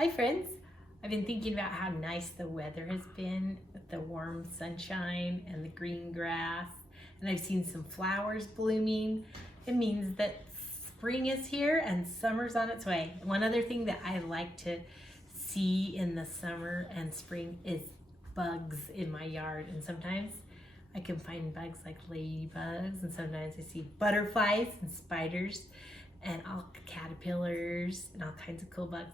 Hi friends! I've been thinking about how nice the weather has been with the warm sunshine and the green grass, and I've seen some flowers blooming. It means that spring is here and summer's on its way. One other thing that I like to see in the summer and spring is bugs in my yard, and sometimes I can find bugs like ladybugs, and sometimes I see butterflies and spiders and all caterpillars and all kinds of cool bugs.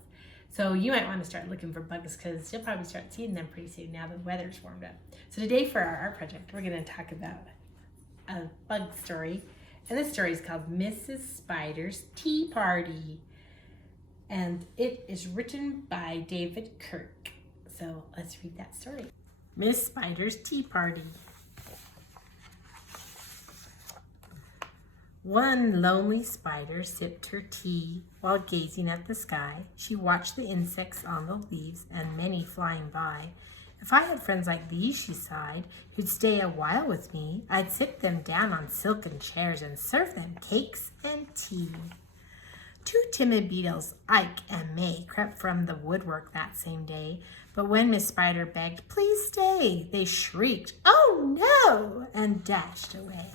So you might want to start looking for bugs because you'll probably start seeing them pretty soon now the weather's warmed up. So today for our art project, we're going to talk about a bug story. And this story is called Mrs. Spider's Tea Party. And it is written by David Kirk. So let's read that story. Miss Spider's Tea Party. One lonely spider sipped her tea while gazing at the sky. She watched the insects on the leaves and many flying by. If I had friends like these, she sighed, who'd stay a while with me, I'd sit them down on silken chairs and serve them cakes and tea. Two timid beetles, Ike and May, crept from the woodwork that same day. But when Miss Spider begged, "Please stay," they shrieked, "Oh no!" and dashed away.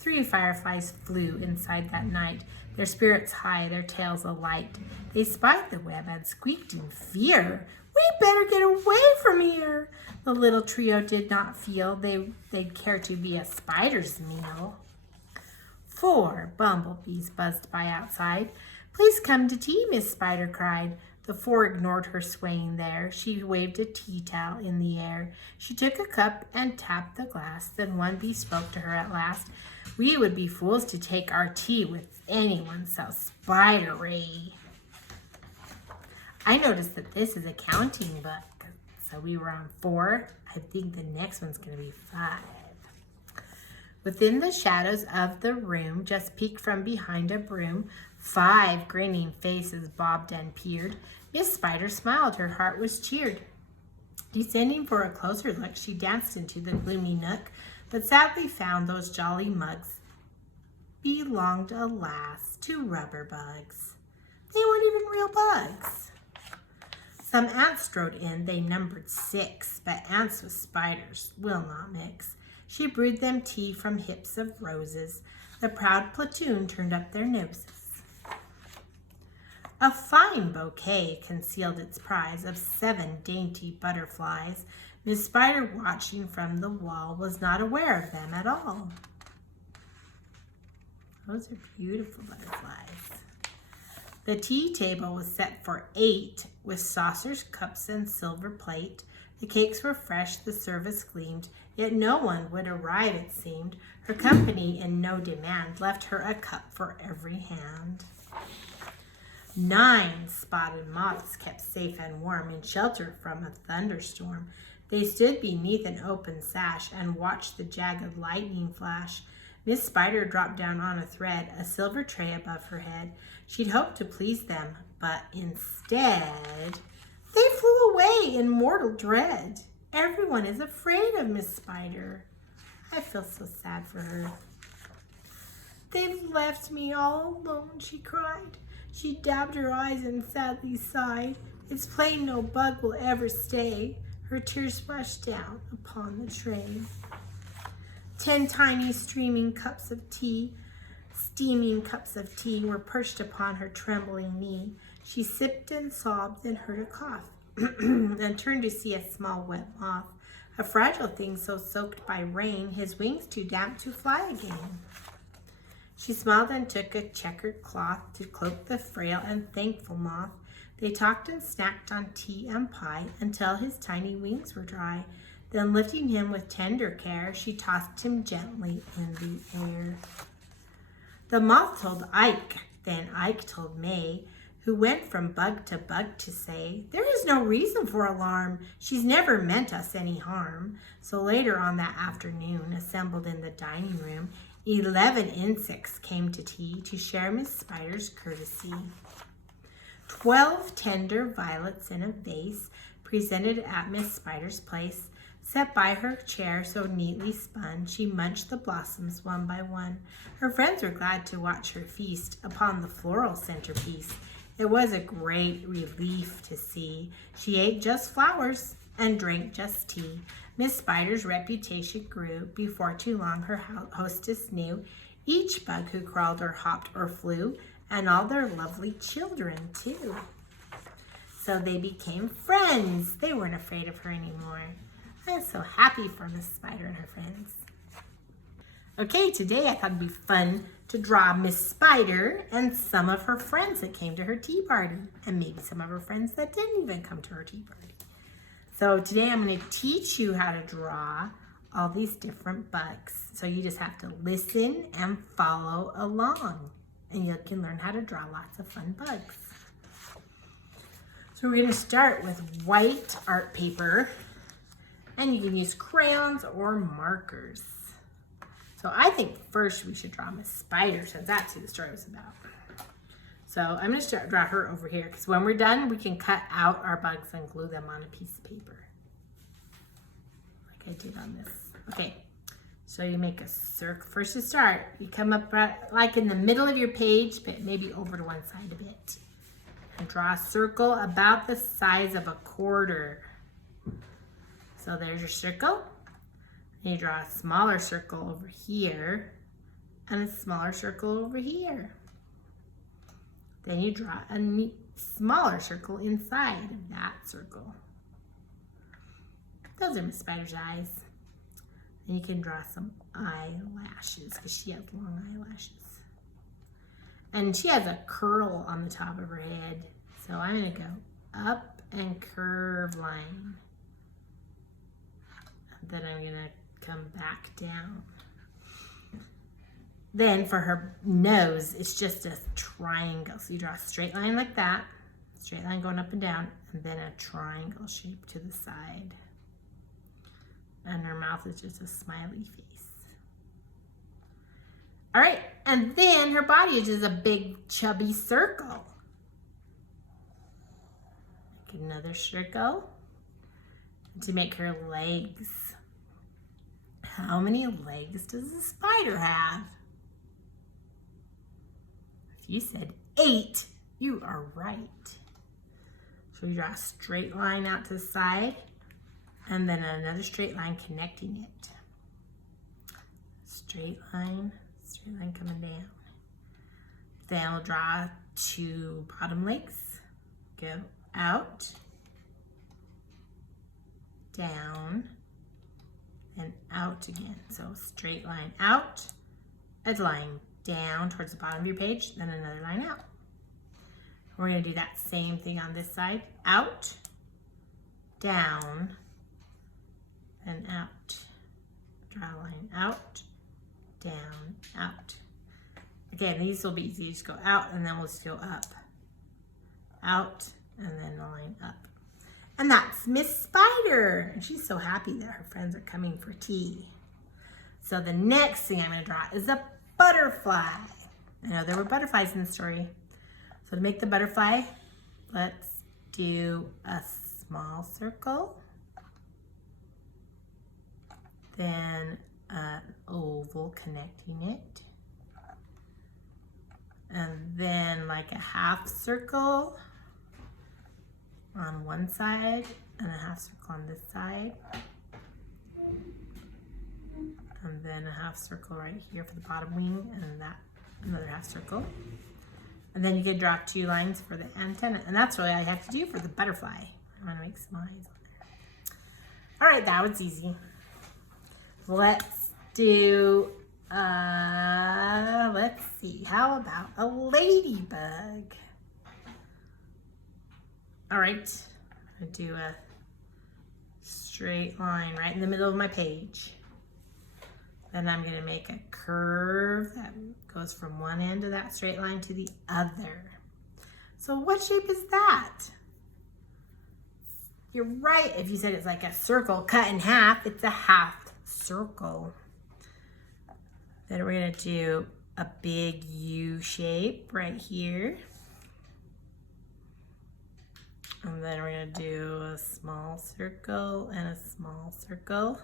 3 fireflies flew inside that night, their spirits high, their tails alight. They spied the web and squeaked in fear, "We better get away from here." The little trio did not feel they'd care to be a spider's meal. 4 bumblebees buzzed by outside. "Please come to tea," Miss Spider cried. The 4 ignored her swaying there. She waved a tea towel in the air. She took a cup and tapped the glass. Then one bee spoke to her at last. "We would be fools to take our tea with anyone so spidery." I noticed that this is a counting book. So we were on 4. I think the next one's going to be 5. Within the shadows of the room, just peeked from behind a broom, 5 grinning faces bobbed and peered. Miss Spider smiled, her heart was cheered. Descending for a closer look, she danced into the gloomy nook, but sadly found those jolly mugs belonged, alas, to rubber bugs. They weren't even real bugs. Some ants strode in, they numbered 6, but ants with spiders will not mix. She brewed them tea from hips of roses. The proud platoon turned up their noses. A fine bouquet concealed its prize of 7 dainty butterflies. Miss Spider, watching from the wall, was not aware of them at all. Those are beautiful butterflies. The tea table was set for 8, with saucers, cups, and silver plate. The cakes were fresh, the service gleamed, yet no one would arrive, it seemed. Her company, in no demand, left her a cup for every hand. 9 spotted moths kept safe and warm in shelter from a thunderstorm. They stood beneath an open sash and watched the jagged lightning flash. Miss Spider dropped down on a thread, a silver tray above her head. She'd hoped to please them, but instead they flew away in mortal dread. Everyone is afraid of Miss Spider. I feel so sad for her. "They've left me all alone," she cried. She dabbed her eyes and sadly sighed. It's plain no bug will ever stay. Her tears splashed down upon the tray. 10 tiny steaming cups of tea were perched upon her trembling knee. She sipped and sobbed, then heard a cough, and turned to see a small wet moth, a fragile thing so soaked by rain, his wings too damp to fly again. She smiled and took a checkered cloth to cloak the frail and thankful moth. They talked and snacked on tea and pie until his tiny wings were dry. Then lifting him with tender care, she tossed him gently in the air. The moth told Ike, then Ike told May, who went from bug to say, "There is no reason for alarm. She's never meant us any harm." So later on that afternoon, assembled in the dining room, 11 insects came to tea to share Miss Spider's courtesy. 12 tender violets in a vase, presented at Miss Spider's place. Set by her chair so neatly spun, she munched the blossoms one by one. Her friends were glad to watch her feast upon the floral centerpiece. It was a great relief to see. She ate just flowers and drank just tea. Miss Spider's reputation grew. Before too long, her hostess knew each bug who crawled or hopped or flew, and all their lovely children, too. So they became friends. They weren't afraid of her anymore. I'm so happy for Miss Spider and her friends. Okay, today I thought it'd be fun to draw Miss Spider and some of her friends that came to her tea party, and maybe some of her friends that didn't even come to her tea party. So today I'm going to teach you how to draw all these different bugs. So you just have to listen and follow along, and you can learn how to draw lots of fun bugs. So we're going to start with white art paper, and you can use crayons or markers. So I think first we should draw Miss Spider, since that's who the story was about. So I'm going to draw her over here, because when we're done, we can cut out our bugs and glue them on a piece of paper, like I did on this. Okay, so you make a circle. First to start, you come up like in the middle of your page, but maybe over to one side a bit. And draw a circle about the size of a quarter. So there's your circle. And you draw a smaller circle over here, and a smaller circle over here. Then you draw a smaller circle inside of that circle. Those are Miss Spider's eyes. And you can draw some eyelashes, because she has long eyelashes. And she has a curl on the top of her head. So I'm going to go up and curve line. And then I'm going to come back down. Then for her nose, it's just a triangle. So you draw a straight line like that, straight line going up and down, and then a triangle shape to the side. And her mouth is just a smiley face. All right, and then her body is just a big chubby circle. Make another circle to make her legs. How many legs does a spider have? If you said 8, you are right. So you draw a straight line out to the side, and then another straight line connecting it. Straight line coming down. Then we'll draw 2 bottom legs. Go out, down, and out again. So straight line out, a line down towards the bottom of your page, then another line out. We're going to do that same thing on this side. Out, down, and out. Draw a line out, down, out. Again, these will be easy. Just go out, and then we'll just go up. Out, and then a line up. And that's Miss Spider. And she's so happy that her friends are coming for tea. So the next thing I'm going to draw is a butterfly. I know there were butterflies in the story. So to make the butterfly, let's do a small circle. Then an oval connecting it. And then like a half circle on one side and a half circle on this side. And then a half circle right here for the bottom wing, and that another half circle. And then you can draw 2 lines for the antenna. And that's what I have to do for the butterfly. I want to make some eyes on there. All right, that was easy. Let's do, let's see, how about a ladybug? All right, I'm gonna do a straight line right in the middle of my page. Then I'm gonna make a curve that goes from one end of that straight line to the other. So what shape is that? You're right, if you said it's like a circle cut in half, it's a half circle. Then we're gonna do a big U shape right here. And then we're gonna do a small circle and a small circle.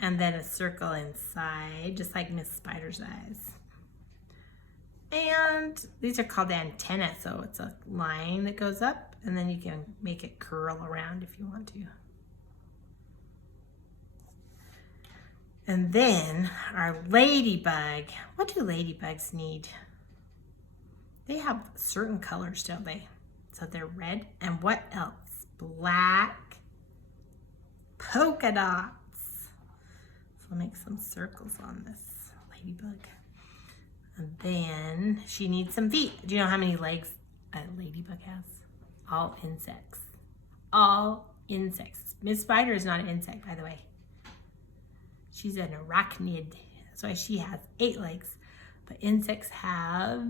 And then a circle inside, just like Miss Spider's eyes. And these are called antennae, so it's a line that goes up, and then you can make it curl around if you want to. And then our ladybug. What do ladybugs need? They have certain colors, don't they? So they're red. And what else? Black polka dots. So I'll make some circles on this ladybug. And then she needs some feet. Do you know how many legs a ladybug has? All insects. All insects. Miss Spider is not an insect, by the way. She's an arachnid. That's why she has 8 legs. But insects have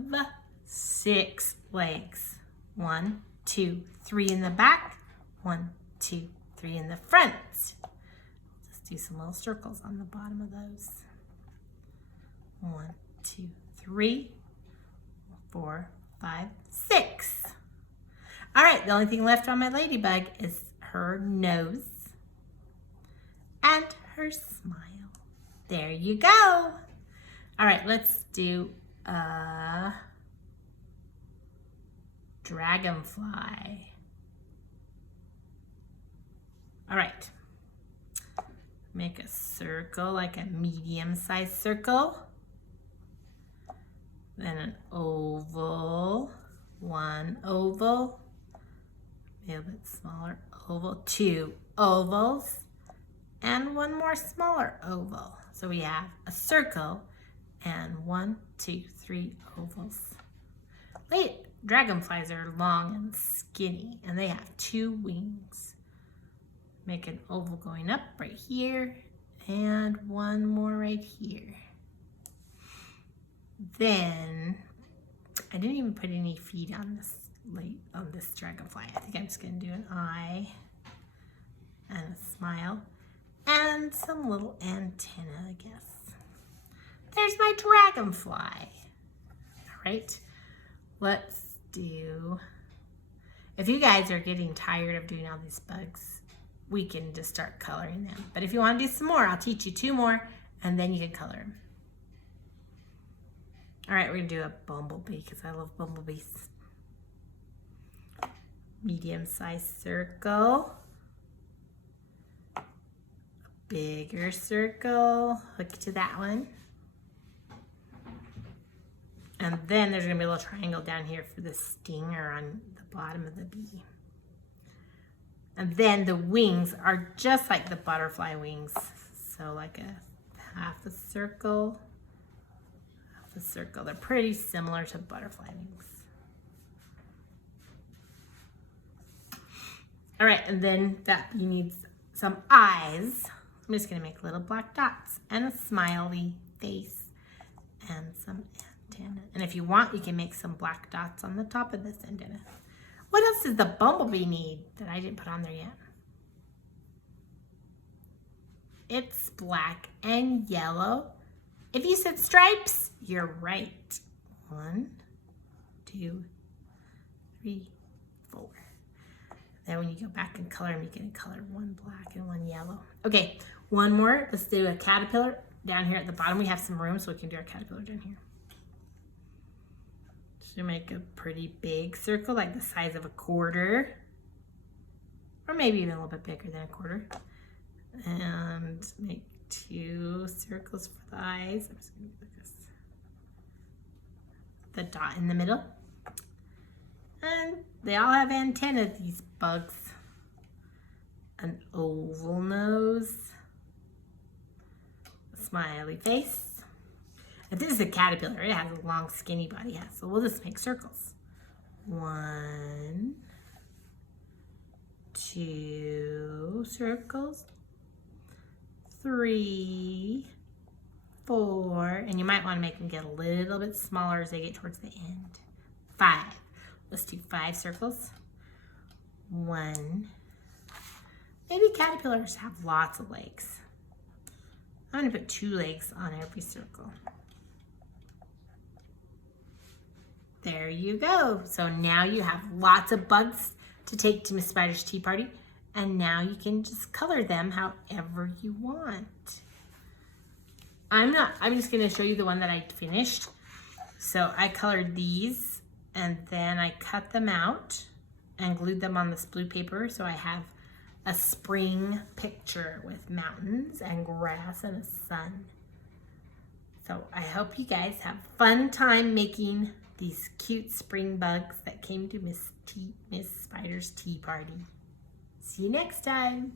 6 legs. 1, 2, 3 in the back. 1, 2, 3 in the front. Just do some little circles on the bottom of those. 1, 2, 3, 4, 5, 6. All right, the only thing left on my ladybug is her nose and her smile. There you go. All right, let's do a dragonfly. All right. Make a circle, like a medium-sized circle. Then an oval, 1 oval, maybe a bit smaller oval, 2 ovals, and 1 more smaller oval. So we have a circle and 1, 2, 3 ovals. Dragonflies are long and skinny, and they have 2 wings. Make an oval going up right here, and 1 more right here. Then, I didn't even put any feet on this dragonfly. I think I'm just going to do an eye and a smile and some little antenna, I guess. There's my dragonfly. All right, let's do, if you guys are getting tired of doing all these bugs, we can just start coloring them. But if you want to do some more, I'll teach you 2 more, and then you can color them. All right, we're gonna do a bumblebee because I love bumblebees. Medium-sized circle. A bigger circle, hook to that one. And then there's gonna be a little triangle down here for the stinger on the bottom of the bee. And then the wings are just like the butterfly wings. So like a half a circle. The circle. They're pretty similar to butterfly wings. All right, and then you need some eyes. I'm just gonna make little black dots and a smiley face and some antenna. And if you want, you can make some black dots on the top of this antenna. What else does the bumblebee need that I didn't put on there yet? It's black and yellow. If you said stripes, you're right. 1, 2, 3, 4. Then when you go back and color them, you can color 1 black and 1 yellow. Okay, 1 more. Let's do a caterpillar. Down here at the bottom, we have some room, so we can do our caterpillar down here. Should make a pretty big circle, like the size of a quarter. Or maybe even a little bit bigger than a quarter. And make 2 circles for the eyes. I'm just going to do this. The dot in the middle. And they all have antennas, these bugs. An oval nose. A smiley face. And this is a caterpillar. It has a long, skinny body. Yeah, so we'll just make circles. 1, 2 circles. 3, 4, and you might want to make them get a little bit smaller as they get towards the end. 5. Let's do 5 circles. 1. Maybe caterpillars have lots of legs. I'm going to put 2 legs on every circle. There you go. So now you have lots of bugs to take to Miss Spider's tea party. And now you can just color them however you want. I'm just going to show you the one that I finished. So I colored these and then I cut them out and glued them on this blue paper. So I have a spring picture with mountains and grass and a sun. So I hope you guys have fun time making these cute spring bugs that came to Miss Spider's tea party. See you next time.